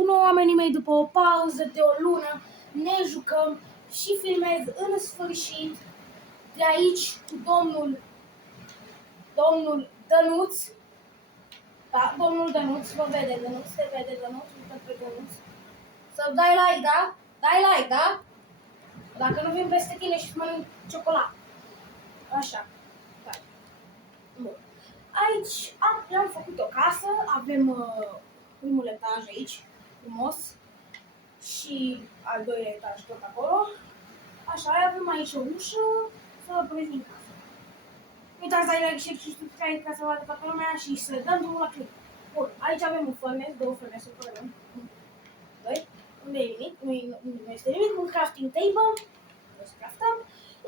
Bună, oamenii mei, după o pauză de o lună ne jucăm și filmez în sfârșit de aici cu domnul Dănuț. Da, domnul Dănuț, vă vede Dănuț, te vede Dănuț, uite pe Dănuț. Să dai like, da? Dai like, da? Dacă nu vin peste tine și mănânc ciocolată. Așa. Da. Bun. Aici am făcut o casă, avem primul etaj aici, frumos. Și al doilea etaj tot acolo. Așa, avem aici o ușă să prezint casa. Nu uitați să like și subscribe ca să vadă toată lumea și să dăm drumul la click. Bun, aici avem un furnace, două furnace-uri care avem. Doi. Unde e nimic? Nu este nimic. Un crafting table. O să craftăm.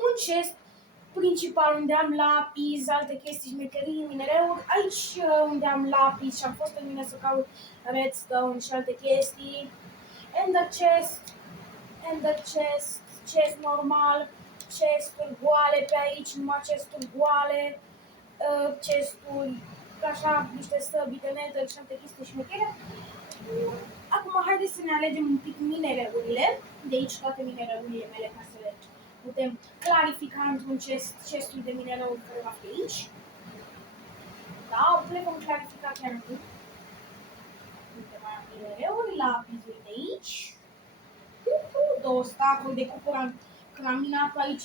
Un chest principal unde am lapis, alte chestii, șmecherii, minereuri. Aici unde am lapis și am fost în mine să caut redstone și alte chestii. Ender chest, chest normal, chesturi goale pe aici, numai chesturi goale, chesturi, așa, niște stăbi de nether și alte chestii șmechere. Acum, haideți să ne alegem un pic minereurile, de aici toate minereurile mele, ca să le putem clarifica într-un chestul de minereuri care va fi aici. Da, le vom clarifica chiar acum. Uite, mai am minereuri, lapizuri de aici. Două stacuri de cupru când am minat aici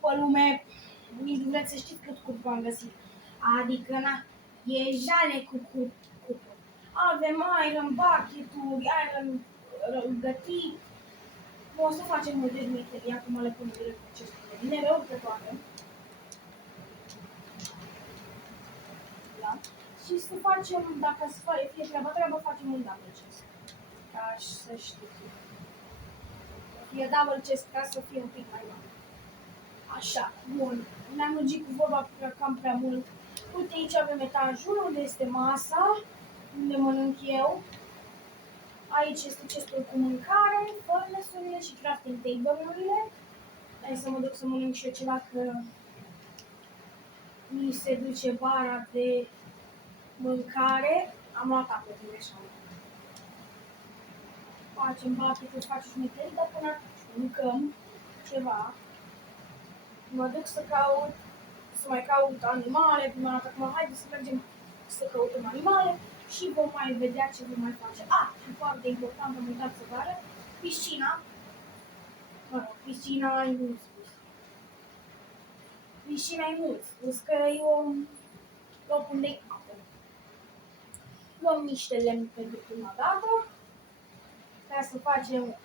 pe lume, nici nu vreți să știți cât cupru am găsit. Adică, na, e jale cu cupru. Avem iron bucket-uri, iron gătit. O să facem multe șmecherii, acum le pun direct cu aceste minereuri pe toate. Da? Și să facem, dacă fie treaba, facem un double chest. Ca să știți. E double chest ca să fie un pic mai mare. Așa, bun. Ne-am lungit cu vorba cam prea mult. Uite, aici avem etajul unde este masa, unde mănânc eu. Aici este chestul cu mâncare, furnace-urile și crafting table-urile. Hai să mă duc să mănânc și eu ceva, că mi se duce bara de mâncare. Am luat apă din așa. Facem bucket-uri, facem șmecherii, dar până mâncăm ceva. Mă duc să mai caut animale, prima dată acum, haideți să mergem să căutăm animale și vom mai vedea ce vom mai face. Și foarte important, am uitat să vă arăt, piscina. Piscina e mult spus. Piscina e mult spus, că e un loc unde e apă. Luăm niște lemn pentru prima dată, ca să facem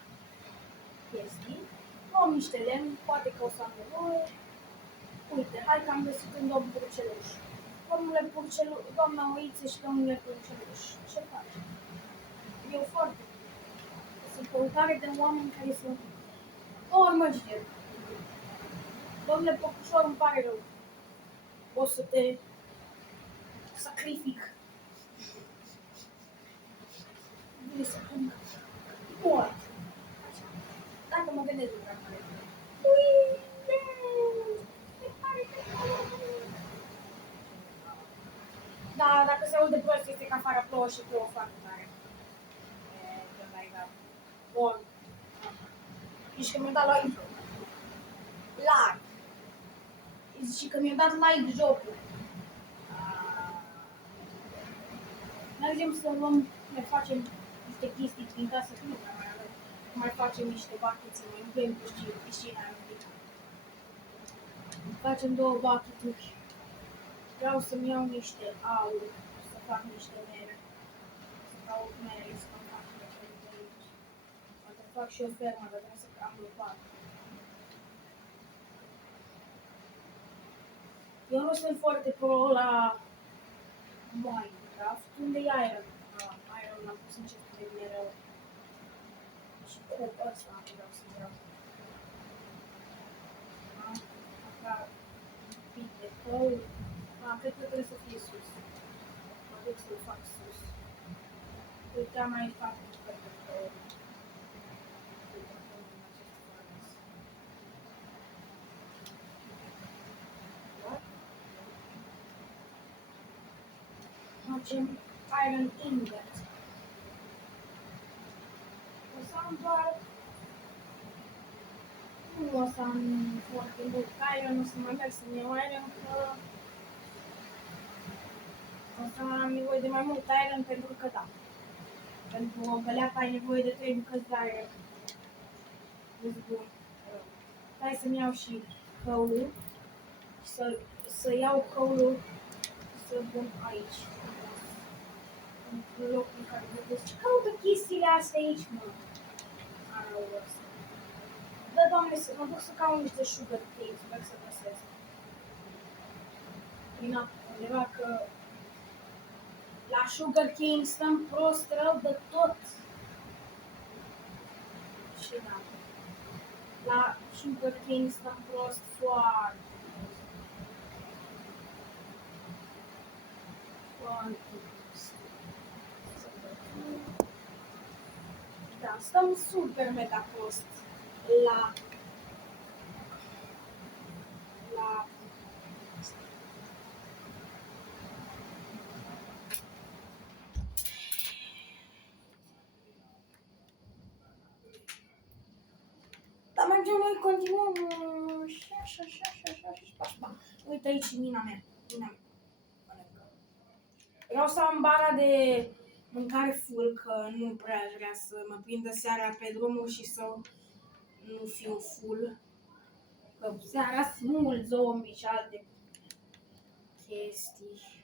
chestii. Luăm niște lemn, poate că o să am nevoie. Uite, hai că am găsit un domn purceluș. Doamna Oiță și domnule purceluș, ce faci? Eu foarte. Sunt căutare de oameni care să ormăgie. Domnule Păcușor, îmi pare rău. O să te sacrific. Vrei să pun mort. Așa. Dacă mă vedeți în camere. Da, dacă se aude prost, este că afară plouă și plouă foarte tare. Bun. Zici că mi-a dat like. Zici că mi-a dat like jocul. Mergem să luăm, mai facem niște chestii prin casă, că nu mai avem. Mai facem niște buckets, mai împiem piscina un pic. Facem două bucket-uri. Vreau să-mi iau niște aur, să fac niște mere. Să caut mere, să fac niște de aici. Poate fac și o fermă, dar trebuie să am lopată. Eu nu sunt foarte pro la Minecraft, unde e Iron. Iron l-am pus în chestul de minereu. Și cu ăsta vreau să vreau. Așa, un pic de cău. Cred că trebuie să fie sus. Mă duc să-l fac sus. Uite, am mai fac un pic de cău. Facem Iron ingot. O să am doar... Nu o să am foarte mult iron, o să mai merg să-mi iau iron, că... O să am nevoie de mai mult iron pentru că da. Pentru o găleată ai nevoie de 3 bucăți de iron. Deci bun. Hai să-mi iau și căulul. Să iau căulul să pun aici. În locul în care vedeți. Ce caută chestiile astea aici, mă? Arăul ăsta. Da, Doamne, să mă duc să caut niște sugar cane, sper să găsesc. Prin undeva că la sugar cane stăm prost rău de tot. Și da. La sugar cane stăm prost foarte. Foarte prost. Da, stăm super mega prost la dar mergem noi, continuăm. Așa. Uite aici mina mea. Vreau să am bara de mâncare full, că nu prea aș vrea să mă prindă seara pe drumul și să nu fiu full. Că seara sunt mulți zombie și alte chestii.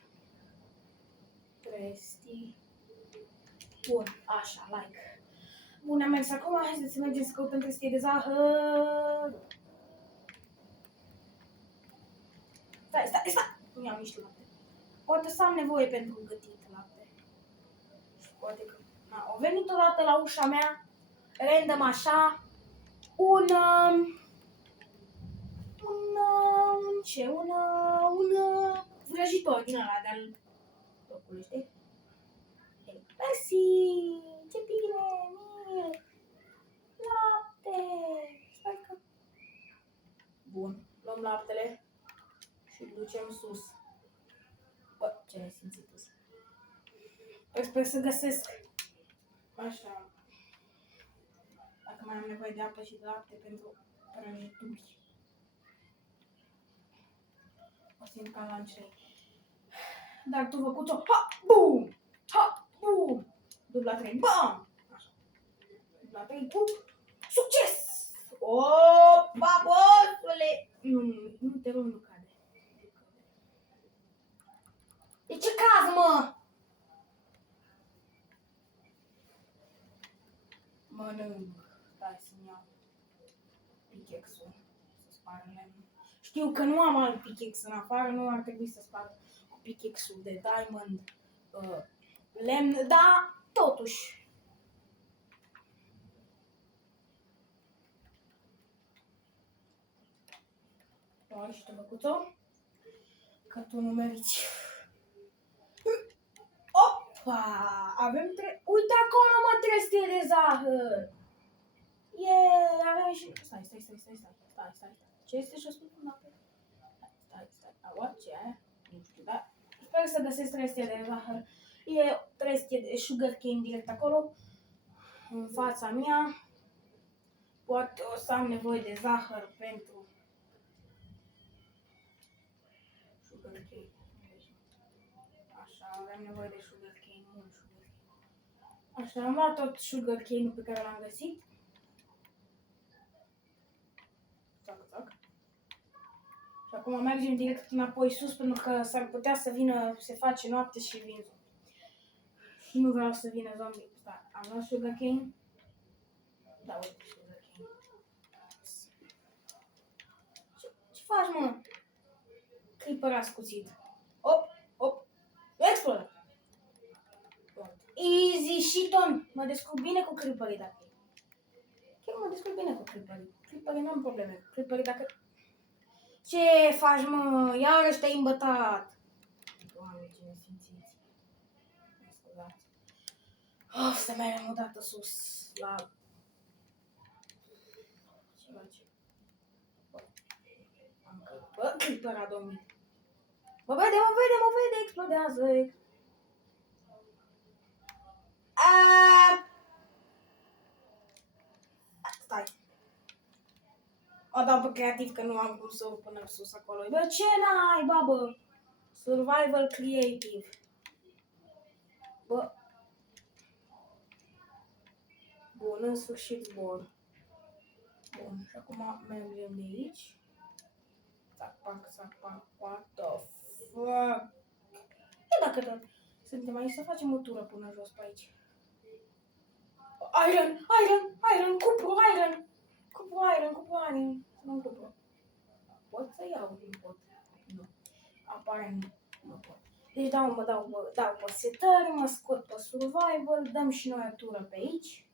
Bun, așa, like. Bun, am mers acum, hai să mergem să căutăm trestie de zahăr. Stai! Nu iau niște lapte. Poate să am nevoie pentru gătit lapte. Și poate că... A venit odată la ușa mea, random așa, un vrăjitor din ăla de-al locului, știi? Mersi! Ce bine! Mie! Lapte! Stai că... Bun, luăm laptele și îl ducem sus. Bă, ce ai simțit sus? Sper să găsesc. Așa. Dacă mai am nevoie de apă și de lapte pentru prăjituri. O simt ca la încerc. Dar tu făcut-o, ha, bum! Ha, bum! Dubla 3, bam! Așa. Dubla 3, bum! Succes! Opa, bosule! Nu te rog, nu cade. De ce caz, mă? Mănânc. Stai să-mi iau pickaxe-ul, să sparg lemnul. Știu că nu am alt pickaxe în afară, nu ar trebui să sparg cu pickaxe-ul de diamond lemn, dar totuși. Ai și tu făcut-o? Că tu nu meriți. Opa! Avem uite acolo, mă, trestie de zahăr! Avem și... Stai. Ce este și-o spun până apă? Stai. Aua, ce e? Nu știu, da? Sper să găsesc trestie de zahăr. E trestie de sugar cane direct acolo, în fața mea. Poate o să am nevoie de zahăr pentru sugar cane. Așa, avem nevoie de sugar cane, mult sugar cane. Așa, am luat tot sugar cane-ul pe care l-am găsit. Tac. Și acum mergem direct înapoi sus, pentru că s-ar putea să vină, se face noapte și vin zombie. Și nu vreau să vină zombie. Da, am luat sugar cane. Da, uite sugar cane. Ce faci, mă? Creeper ascuțit. Op. Explodă. Easy shit on. Mă descurc bine cu creeperii dacă e. Chiar mă descurc bine cu creeperii. Creeperii nu am probleme. Creeperii dacă... Ce faci, mă? Iarăși te-ai îmbătat. Doamne, ce nesimțiți. Mă scuzați. Să mergem o dată sus la... Ce? Bă, creeper a domnit. Mă vede, explodează. O dau pe creativ că nu am cum să urc până sus acolo. Bă, ce n-ai, babă? Survival creative. Bă. Bun, în sfârșit zbor. Bun, și acum mergem de aici. Țac, pac, what the fuck? E dacă tot suntem aici, să facem o tură până jos pe aici. Iron, cupru, iron. Nu cupru. Pot să iau, nu pot. Nu. Aparent nu pot. Deci dau pe setări, mă scot pe survival, dăm și noi o tură pe aici.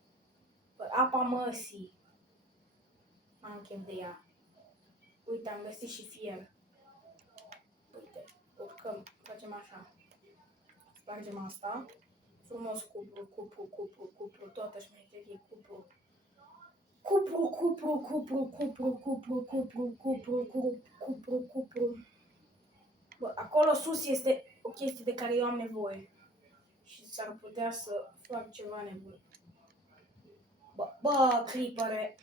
Pe apa măsii. Am chef de ea. Uite, am găsit și fier. Uite, urcăm, facem așa. Spargem asta. Frumos cupru, toată șmecherie, cupru. Cupru. Bă, acolo sus este o chestie de care eu am nevoie. Și s-ar putea să fac ceva nebun. Bă, Creepere.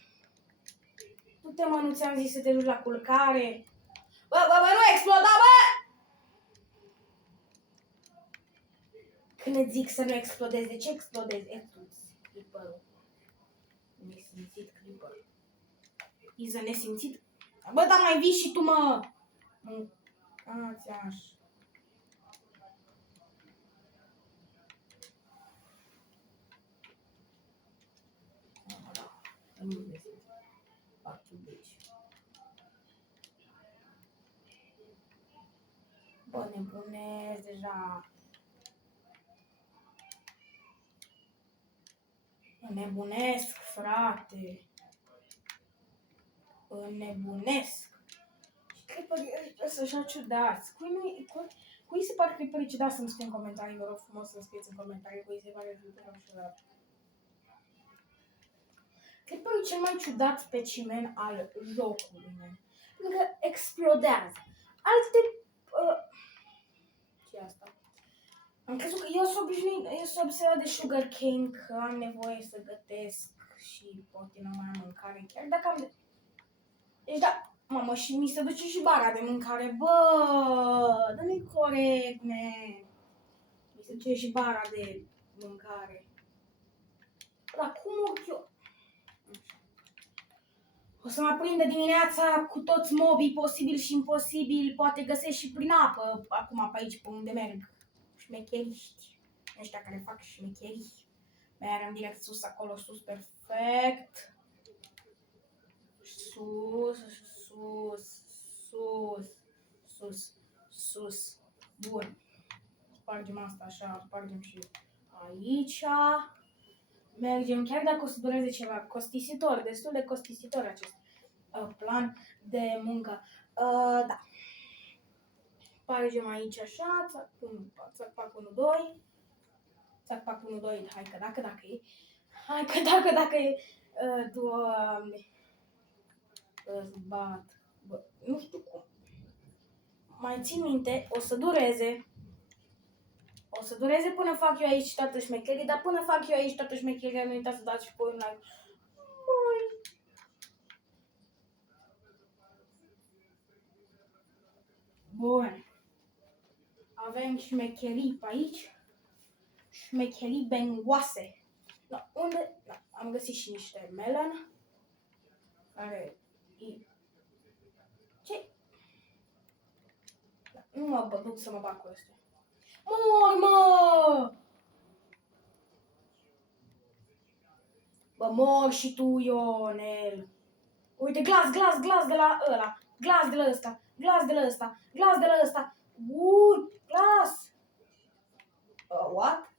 Du-te, mă, nu ți-am zis să te duci la culcare? Bă, nu exploda, bă! Când îți zic să nu explodezi, de ce explodezi? Creeper-ul. Nesimțit Creeper. Iză nesimțit. Bă, dar mai vii și tu, mă! Mâncați așa. Nu nesimțit. Fac iubici. Bă, nebunesc deja. Înnebunesc, frate. Înnebunesc. Și clipării ăștia sunt așa ciudați. Cui se pare clipării ciudați să-mi scrie în comentarii? Vă rog frumos să-mi scrieți în comentarii. Cui se pare clipării ciudați? Clipării cel mai ciudat specimen al jocului meu. Pentru că explodează. Alte... ce asta? Am crezut că eu sunt obsedat de sugarcane, că am nevoie să gătesc și poate nu mai am mâncare, chiar dacă am... Deci da, mamă, și mi se duce și bara de mâncare, bă, dar nu-i corect, ne. Mi se duce și bara de mâncare. Dar cum urc eu? O să mă prindă dimineața cu toți mobii posibil și imposibil, poate găsesc și prin apă, acum pe aici, pe unde merg. Șmecheriști, ăștia care fac șmecherii. Mergem direct sus, acolo sus, perfect. Sus. Bun. Spargem asta așa, spargem și aici. Mergem, chiar dacă o să dureze ceva costisitor, destul de costisitor acest plan de muncă. Da. Spargem aici așa, țac, pac, 1, 2. Țac, pac, 1, 2, hai că dacă e. Doamne. Îți bat. Bă, nu știu cum. Mai țin minte, o să dureze până fac eu aici toată șmecheria, dar până fac eu aici toată șmecheria, nu uitați să dați și pe un like. Bun. Avem șmecherii pe aici. Șmecherii bengoase. Da, unde? Da, am găsit și niște melon. Care ce? Da, nu mă duc să mă bag cu ăstea. Mor, mă! Bă, mor și tu, Ionel. Uite, glas de la ăla. Glas de la ăsta. Bun, glas. What?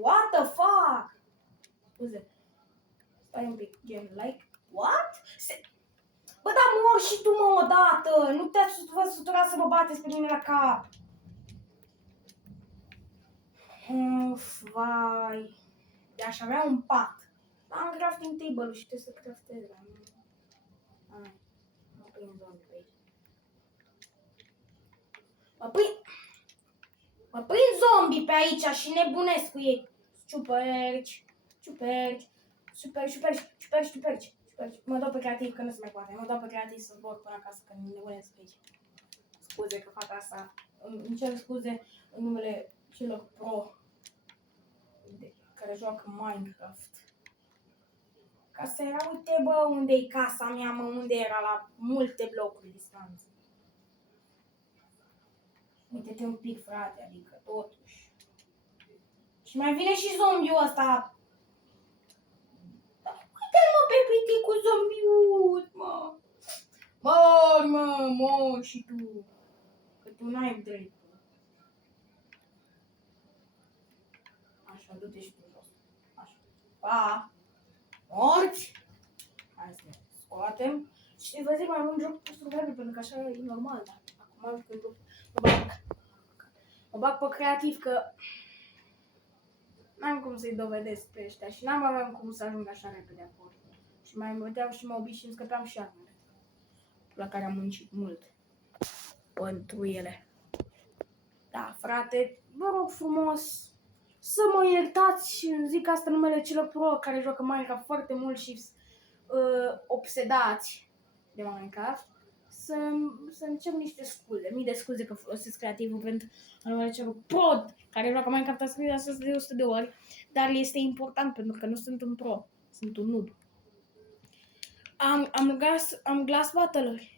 What the fuck? Scuze. Stai un pic, gen, like, what? Bă, da, mor și tu, mă, odată. Nu te-ați săturat să mă bateți pe mine la cap. Vai. De-aș avea un pat. Am crafting table-ul și trebuie să craftez. Hai. Mă prind zombie pe aici. Mă prind zombie pe aici și nebunesc cu ei. Ciuperci. Deci, mă dau pe creativ că nu se mai poate. Mă dau pe creativ să zbor până acasă că ne nebunesc aici. Scuze că fac asta. Îmi cer scuze în numele celor pro care joacă Minecraft. Casa era, uite bă, unde-i casa mea, mă, unde era la multe blocuri distanță. Uite-te un pic, frate, adică totuși. Și mai vine și zombiul ăsta. Uite-l mă pe piticul zombiut, mă. Mor și tu. Că tu n-ai dreptul. Așa, du-te și tu jos. Așa. Pa! Morți! Hai să ne scoatem. Și vă zic, mai mult joc cu survival, pentru că așa e normal, dar acum când mă bag pe creativ că n-am cum să-i dovedesc pe ăștia și n-am aveam cum să ajung așa repede acolo. Și mai măteam și mă obiș și îmi scăpeam și armele, la care am muncit mult pentru ele. Da, frate, vă rog frumos să mă iertați și zic asta numele celor pro care joacă Minecraft foarte mult și obsedați de Minecraft. Să-mi cer niște scuze, mii de scuze că folosesc creativul pentru numele celor pro care joacă Minecraft, a scris asta de 100 de ori, dar este important pentru că nu sunt un pro, sunt un noob. Am glass battle-uri.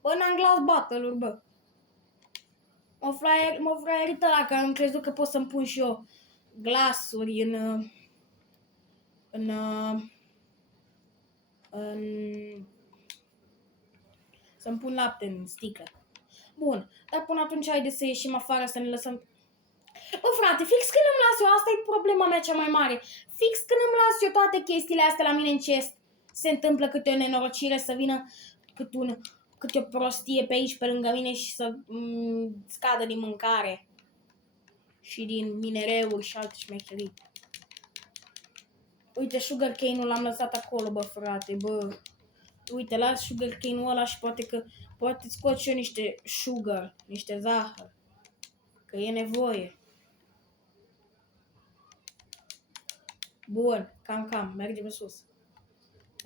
Bă, n-am glass battle-uri, bă. Mă fraierită ăla că am crezut că pot să-mi pun și eu glasuri să-mi pun lapte în sticlă. Bun, dar până atunci haideți să ieșim afară să ne lăsăm. Bă, frate, fix când îmi las eu, asta e problema mea cea mai mare. Fix când îmi las eu toate chestiile astea la mine în chest, se întâmplă câte o nenorocire să vină câte o prostie pe aici, pe lângă mine și să scadă din mâncare și din minereuri și alte șmecherii. Uite, sugarcane-ul l-am lăsat acolo, bă, frate, bă. Uite, las sugarcane-ul ăla și poate scot și eu niște sugar, niște zahăr. Că e nevoie. Bun, cam, mergem sus.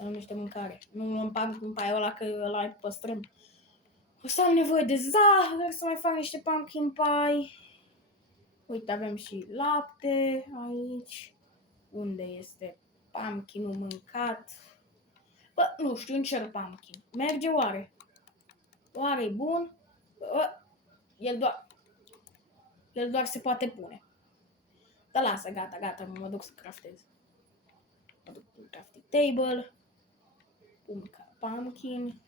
Am niște mâncare. Nu luăm pumpkin pie ăla, că ăla îi păstrăm. O să am nevoie de zahăr, să mai fac niște pumpkin pie. Uite, avem și lapte aici. Unde este pumpkin-ul mâncat? Bă, nu știu, încerc pumpkin. Merge oare? Oare-i bun? Bă, el doar se poate pune. Dar lasă, gata, mă duc să craftez. Mă duc pe crafting table. Pun pumpkin.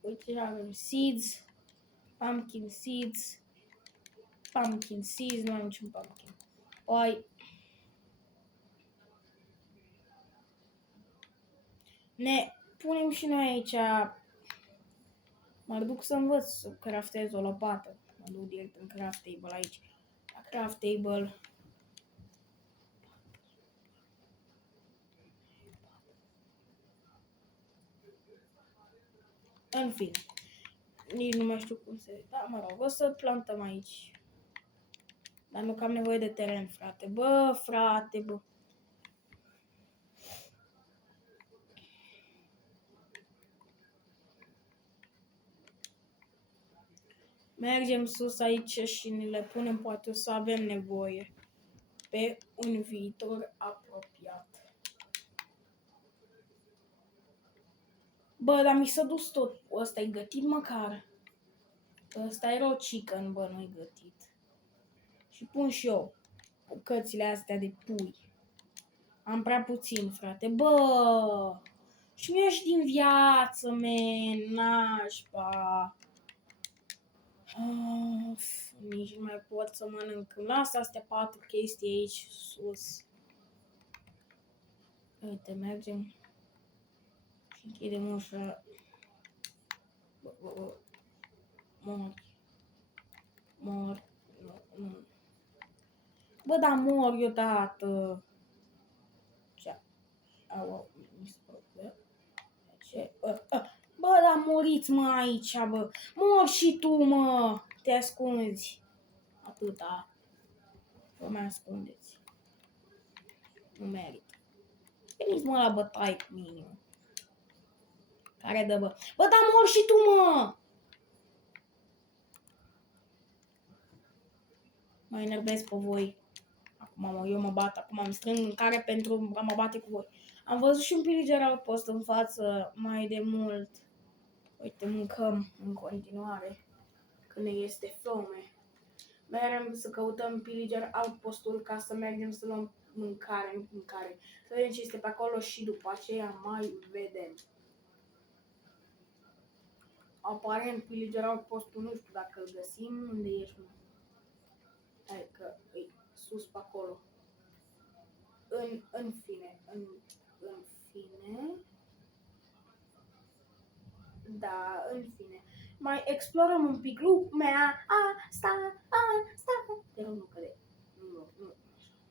Uite, avem seeds. Pumpkin seeds. Pumpkin seeds, nu am niciun pumpkin. Oi. Ne punem și noi aici. Mă duc să învăț să craftez o lopată. Mă duc direct în craft table aici. La craft table. În fine. Nici nu mai știu cum se... Da, mă rog, o să plantăm aici. Dar nu că am nevoie de teren, frate. Bă, frate, bă. Mergem sus aici și ne le punem, poate o să avem nevoie pe un viitor apropiat. Bă, dar mi s-a dus tot. Ăsta e gătit măcar. Ăsta e raw chicken, bă, nu-i gătit. Și pun și eu bucățile astea de pui. Am prea puțin, frate. Bă! Și mi-ești din viață, men, nașpa. Nici nu mai pot să mănânc. Lasă astea 4 chestii aici sus. Uite, mergem și închidem ușa. Mor. Nu. Bă, dar mor eu, tată. Ce? Bă, dar moriți, mă, aici, bă. Mor și tu, mă. Te ascunzi. Atâta. Vă mai ascundeți. Nu merită. Veniți mă la bătaie cu mine. Care dă bă? Bă, dar mor și tu, mă! Mă enervez pe voi. Acum eu mă bat, acum am strâng mâncare pentru a mă bate cu voi. Am văzut și un pillager outpost în față mai de mult. Uite, mâncăm în continuare. Când ne este foame. Mergem să căutăm pillager outpostul ca să mergem să luăm mâncare. Să vedem ce este pe acolo și după aceea mai vedem. Aparent pillager outpostul, nu știu dacă îl găsim. Unde ești? Hai că e sus pe acolo. În fine. Da, în fine. Mai explorăm un pic lumea asta. Te rog, nu căde. Nu,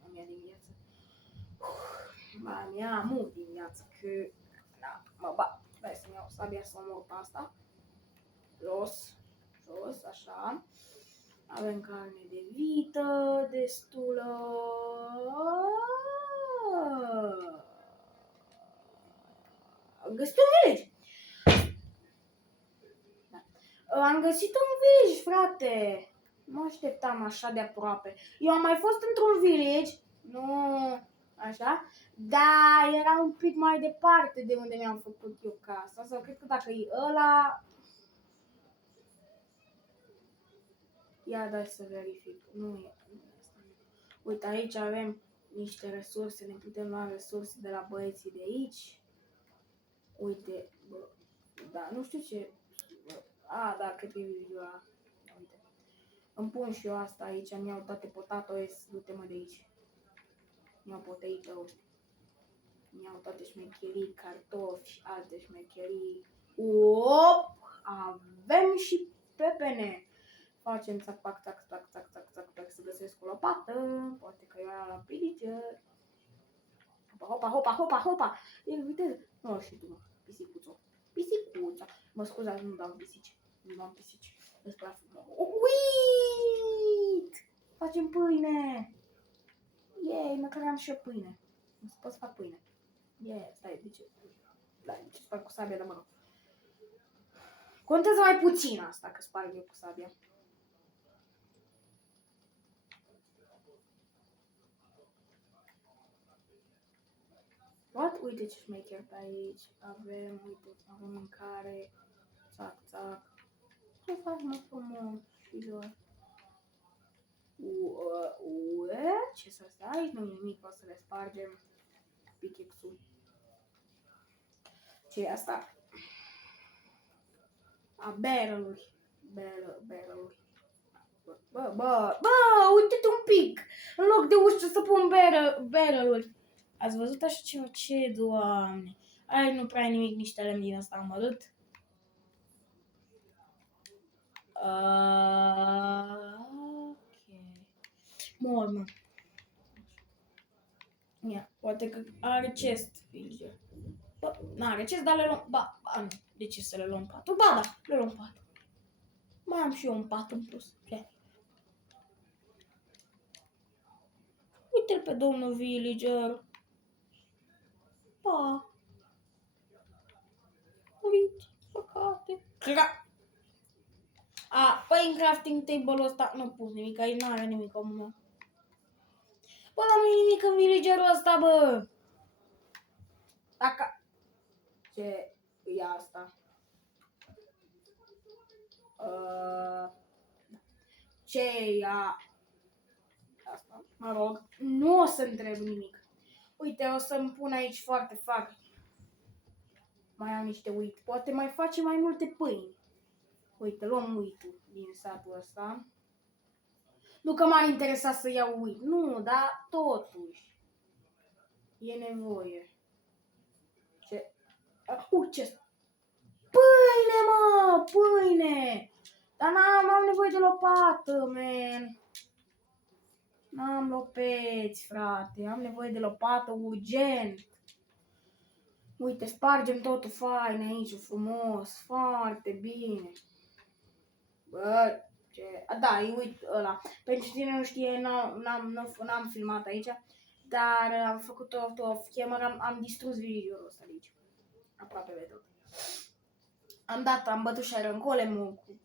am ia din viață. Mai am mult din viață, că da, mă bat. Hai să-mi iau sabia să omor pe asta. Jos, așa. Avem carne de vită, destulă. Am găsit un village. Da. Am găsit un village, frate. Nu așteptam așa de aproape. Eu am mai fost într-un village. Nu așa. Dar era un pic mai departe de unde mi-am făcut eu casa. Sau cred că dacă e ăla... Ia dai să verific. Nu e asta. Uite, aici avem niște resurse. Ne putem lua resurse de la băieții de aici. Uite, bă, da, nu știu ce... Da, cred că e video ăla. Uite. Îmi pun și eu asta aici, îmi iau toate potatoes, du-te mă de aici. Îmi iau potato. Îmi iau toate șmecherii, cartofi, alte șmecherii. Op! Avem și pepene. Facem țac, să găsesc o lopată. Poate că era la pillager. Hopa. E viteză. Nu, și tu, mă. Pisicuța. Mă scuzați, nu dau pisici. Nu am pisici. Îți place. Uit! Facem pâine. Yay, măcar am și eu pâine. Nu pot să fac pâine. Stai, de ce? Da, de ce sparg cu sabia, dar mă rog. Contează mai puțin asta, că sparg eu cu sabia. What? Uite ce șmecher pe aici. Avem mâncare. Țac. Ce faci, mă, frumos? Filor. Ce să stai? Aici nu e nimic, o să le spargem. Pickaxe-ul. Ce e asta? Barrel-uri. Bă, uite-te un pic! În loc de ușă să pun barrel-uri. Ați văzut așa ceva? Ce, Doamne? Ai, nu prea nimic, niște lemn din ăsta amărât. Ok. Mor. Ia, poate că are chest, villager. Bă, n-are chest, dar le luăm... nu. De ce să le luăm patul? Da, le luăm patul. Mai am și eu un pat în plus. Uite-l pe domnul villager. Uite, păcate. Păi în crafting table-ul ăsta nu pus nimic, aici n-are nimic omul meu. Bă, dar nu-i nimic în villagerul ăsta, bă! Dacă... Ce e asta? Ce e asta? Mă rog, nu o să întreb nimic. Uite, o să-mi pun aici foarte fac. Mai am niște uit. Poate mai face mai multe pâini. Uite, luăm uitul din satul ăsta. Nu că m-ar interesa să iau uit. Nu, dar totuși. E nevoie. Ce? Ce? Pâine, mă! Pâine! Dar n-am nevoie de lopată, man. N-am lopeți, frate. Am nevoie de lopată urgent. Uite, spargem totul fain aici, frumos. Foarte bine. Bă, ce... Da, e uit ăla. Pentru cine nu știe, n-am filmat aici. dar am făcut-o off-camera, am distrus videoul ăsta de aici. Aproape de tot. Am bătut Sharon Colemul cu